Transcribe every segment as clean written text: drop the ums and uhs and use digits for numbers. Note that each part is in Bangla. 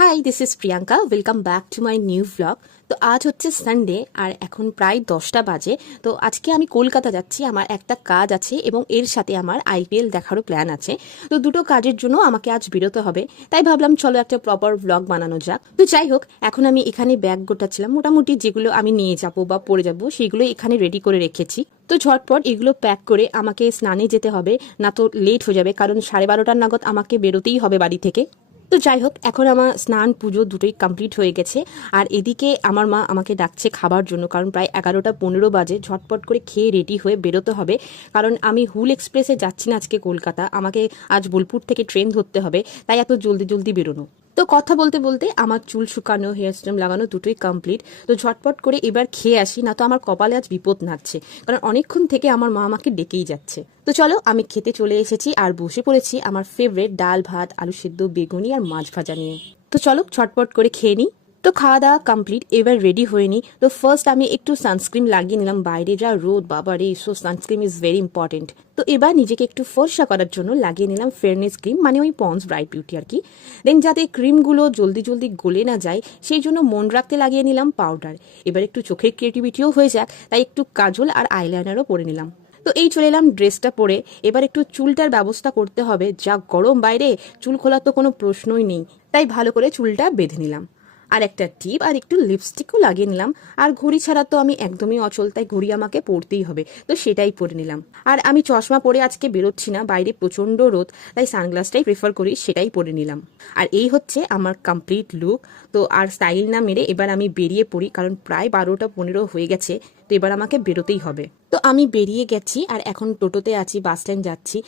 High, this is Priyanka. Welcome back to my new blog. তো আজ হচ্ছে সানডে আর এখন প্রায় 10টা বাজে। তো আজকে আমি কলকাতা যাচ্ছি, আমার একটা কাজ আছে এবং এর সাথে আমার আইপিএল দেখারও প্ল্যান আছে। তো দুটো কাজের জন্য আমাকে আজ বেরোতে হবে, তাই ভাবলাম চলো একটা প্রপার ব্লগ বানানো যাক। তো যাই হোক, এখন আমি এখানে ব্যাগ গোটাচ্ছিলাম, মোটামুটি যেগুলো আমি নিয়ে যাব বা পরে যাব সেগুলো এখানে রেডি করে রেখেছি। তো ঝটপট এগুলো প্যাক করে আমাকে স্নানে যেতে হবে, না তো লেট হয়ে যাবে, কারণ 12:30টার নাগাদ আমাকে বেরোতেই হবে বাড়ি থেকে। তো যাই হোক, এখন আমার স্নান পুজো দুটোই কমপ্লিট হয়ে গেছে। আর এদিকে আমার মা আমাকে ডাকছে খাবার জন্য, কারণ প্রায় 11টা 15 বাজে। ঝটপট করে খেয়ে রেডি হয়ে বেরোতে হবে, কারণ আমি হুল এক্সপ্রেসে যাচ্ছি না আজকে কলকাতা, আমাকে আজ বোলপুর থেকে ট্রেন ধরতে হবে, তাই এত জলদি জলদি বেরোনো। তো কথা বলতে বলতে আমার চুল শুকানো, হেয়ার স্টেম লাগানো দুটোই কমপ্লিট। তো ঝটপট করে এবার খেয়ে আসি, না তো আমার কপালে আজ বিপদ নাড়ছে, কারণ অনেকক্ষণ থেকে আমার মা আমাকে ডেকেই যাচ্ছে। তো চলো, আমি খেতে চলে এসেছি আর বসে পড়েছি আমার ফেভারিট ডাল ভাত, আলু সিদ্ধ, বেগুনি আর মাছ ভাজা নিয়ে। তো চলো ঝটপট করে খেয়ে নিই। তো খাওয়া দাওয়া কমপ্লিট, এবার রেডি হয়ে নিই। তো ফার্স্ট আমি একটু সানস্ক্রিন লাগিয়ে নিলাম, বাইরে যা রোদ বাবা রে, so sunscreen is very important. তো এবার নিজেকে একটু ফর্সা করার জন্য লাগিয়ে নিলাম ফেয়ারনেস ক্রিম, মানে ওই পন্ডস ব্রাইট বিউটি আর কি। দেন যাতে ক্রিমগুলো জলদি জলদি গলে না যায় সেই জন্য মন রাখতে লাগিয়ে নিলাম পাউডার। এবার একটু চোখের ক্রিয়েটিভিটিও হয়ে যাক, তাই একটু কাজল আর আইলাইনারও পরে নিলাম। তো এই চলে এলাম ড্রেসটা পরে। এবার একটু চুলটার ব্যবস্থা করতে হবে, যা গরম বাইরে, চুল খোলার তো কোনো প্রশ্নই নেই, তাই ভালো করে চুলটা বেঁধে নিলাম। আর একটা টিপ আর একটু লিপস্টিকও লাগিয়ে নিলাম। আর ঘড়ি ছাড়া তো আমি একদমই অচল, তাই ঘড়ি আমাকে পরতেই হবে, তো সেটাই পরে নিলাম। আর আমি চশমা পরে আজকে বেরোচ্ছি না, বাইরে প্রচণ্ড রোদ, তাই সানগ্লাসটাই প্রেফার করি, সেটাই পরে নিলাম। আর এই হচ্ছে আমার কমপ্লিট লুক। তো আর স্টাইল না মেরে এবার আমি বেরিয়ে পড়ি, কারণ প্রায় 12টা 15 হয়ে গেছে, তো এবার আমাকে বেরোতেই হবে। তো আমি বেরিয়ে গেছি আর এখন টোটোতে আছি, বাস স্ট্যান্ড যাচ্ছি।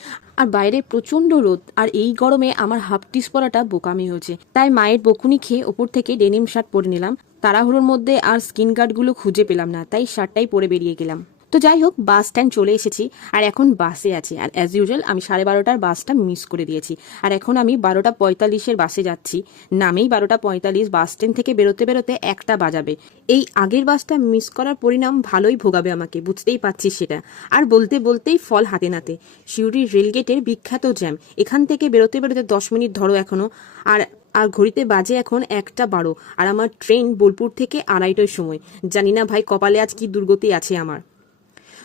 আর বাইরে প্রচন্ড রোদ, আর এই গরমে আমার হাফ টিস পরাটা বোকামি হয়েছে, তাই মায়ের বকুনি খেয়ে ওপর থেকে ডেনিম শার্ট পরে নিলাম। তাড়াহুড়োর মধ্যে আর স্কিন গার্ডগুলো খুঁজে পেলাম না, তাই শার্টটাই পরে বেরিয়ে গেলাম। তো যাই হোক, বাস স্ট্যান্ড চলে এসেছি আর এখন বাসে আছি। আর অ্যাজ ইউজুয়াল আমি 12:30টার বাসটা মিস করে দিয়েছি, আর এখন আমি 12:45-এর বাসে যাচ্ছি। নামেই 12:45, বাস স্ট্যান্ড থেকে বেরোতে বেরোতে 1টা বাজাবে। এই আগের বাসটা মিস করার পরিণাম ভালোই ভোগাবে আমাকে, বুঝতেই পারছি সেটা। আর বলতে বলতেই ফল হাতে নাতে, সিউড়ির রেলগেটের বিখ্যাত জ্যাম, এখান থেকে বেরোতে বেরোতে 10 মিনিট ধরো এখনো। আর আর ঘড়িতে বাজে এখন 1টা 12, আর আমার ট্রেন বোলপুর থেকে 2:30টার সময়। জানি না ভাই, কপালে আজ কি দুর্গতি আছে আমার।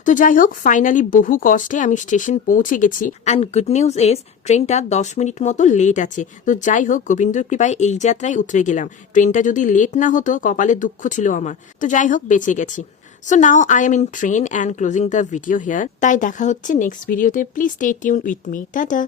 তো যাই হোক, ফাইনালি বহু কষ্টে আমি স্টেশন পৌঁছে গেছি। অ্যান্ড গুড নিউজ ইজ ট্রেনটা 10 মিনিট মতো লেট আছে। তো যাই হোক, গোবিন্দর কৃপায় এই যাত্রায় উতরে গেলাম। ট্রেনটা যদি লেট না হতো, কপালে দুঃখ ছিল আমার। তো যাই হোক, বেঁচে গেছি। So now I am in train and closing the video here. তাই দেখা হচ্ছে নেক্সট ভিডিওতে। Please stay tune with me. Tata.